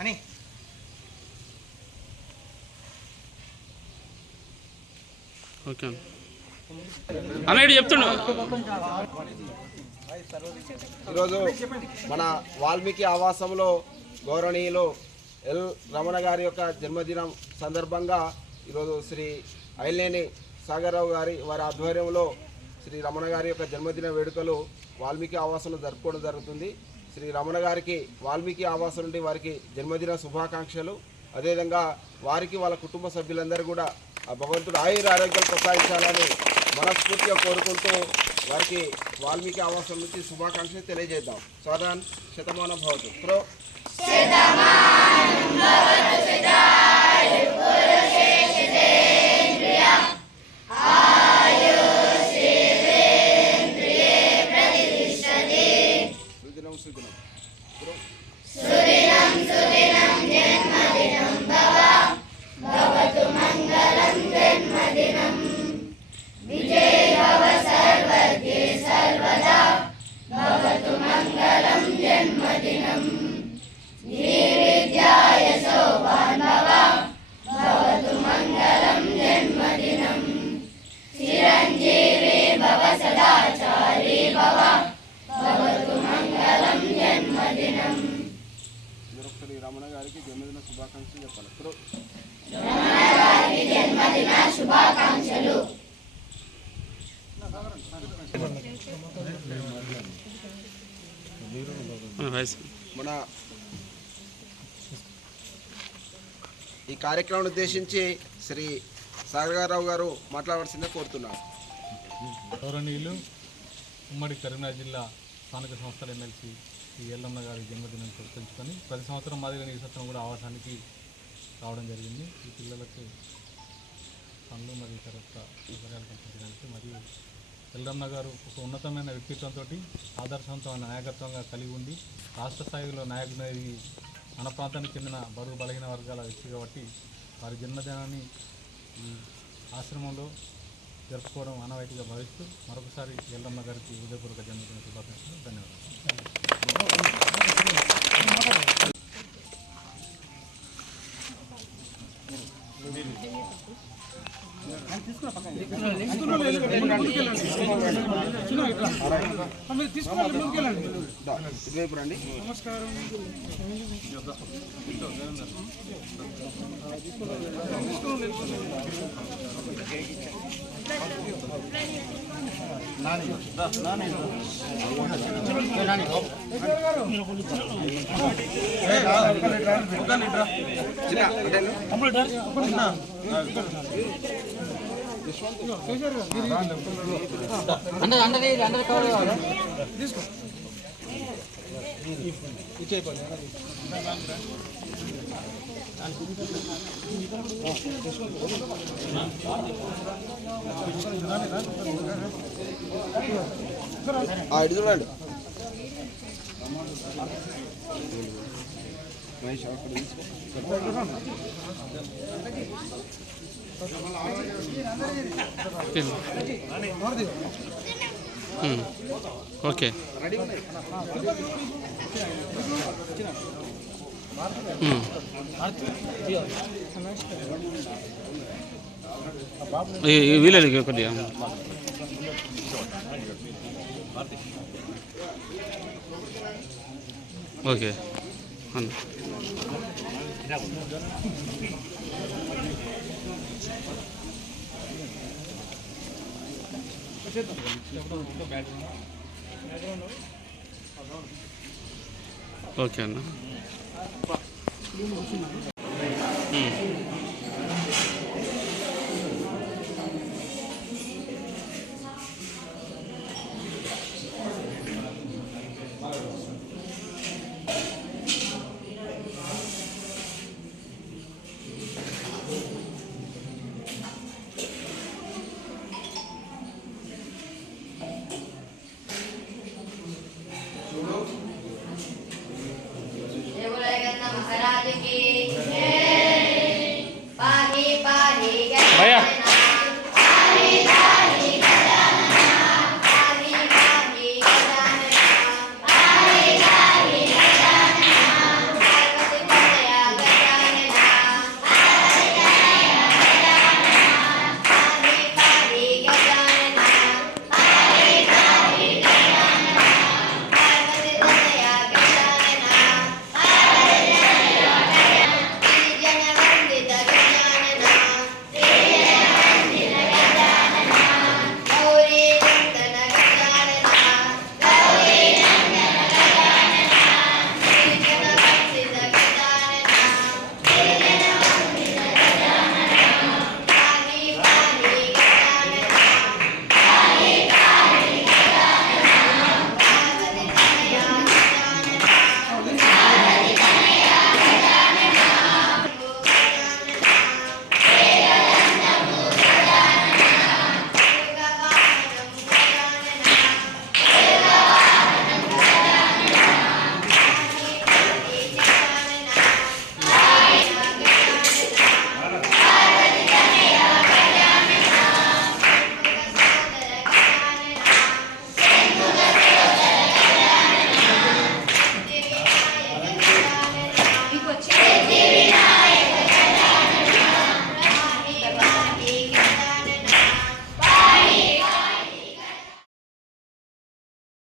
అని ఓకే అన్నయ్య చెప్తుండు. ఈరోజు మన వాల్మీకి ఆవాసంలో గౌరవనీయులు ఎల్ రమణ గారి యొక్క జన్మదినం సందర్భంగా ఈరోజు శ్రీ ఐలేని సాగర్రావు వారి ఆధ్వర్యంలో శ్రీ రమణ గారి యొక్క జన్మదిన వేడుకలు వాల్మీకి ఆవాసంలో జరుపుకోవడం జరుగుతుంది. శ్రీ రమణ గారికి వాల్మీకి ఆవాసం నుండి వారికి జన్మదిన శుభాకాంక్షలు. అదేవిధంగా వారికి వాళ్ళ కుటుంబ సభ్యులందరూ కూడా ఆ భగవంతుడు ఆయుర ఆరోగ్యాలు ప్రసాదించాలని మనస్ఫూర్తిగా కోరుకుంటూ వారికి వాల్మీకి ఆవాసం నుంచి శుభాకాంక్షలు తెలియజేద్దాం. సాధారణ శతమాన భవతు ప్రో రమణ గారికి జన్మదిన శుభాకాంక్షలు చెప్పాలి. జన్మదిన శుభాకాంక్షలు. మన ఈ కార్యక్రమాన్ని ఉద్దేశించి శ్రీ సాగర్రావు గారు మాట్లాడవలసిందే కోరుతున్నారు. గౌరవనీయులు ఉమ్మడి కరీంనగర్ జిల్లా స్థానిక సంస్థల ఎమ్మెల్సీ ఈ ఎల్లమ్మ గారి జన్మదినం తెలుసుకొని ప్రతి సంవత్సరం మాదిరిగా ఈ సంవత్సరం కూడా ఆవాసానికి రావడం జరిగింది. ఈ పిల్లలకు పనులు మరియు తర్వాత సౌకర్యాలు కల్పించడానికి మరియు ఎల్లమ్మ గారు ఒక ఉన్నతమైన వ్యక్తిత్వంతో ఆదర్శవంతమైన నాయకత్వంగా కలిగి ఉండి రాష్ట్ర స్థాయిలో నాయకుడి మన ప్రాంతానికి చెందిన బడుగు బలహీన వర్గాల వ్యక్తి కాబట్టి వారి జన్మదినాన్ని ఈ ఆశ్రమంలో జరుపుకోవడం ఆనవాయితీగా భావిస్తూ మరొకసారి ఎల్లమ్మ గారికి హృదయపూర్వక జన్మదిన శుభాకాంక్షలు. ధన్యవాదాలు. నమస్కారం. తీసుకో ఇచ్చేపండి. ఇటు చూడండి. ఓకే వీలేదు కొద్దిగా ఓకే అన్న ఓకే అన్న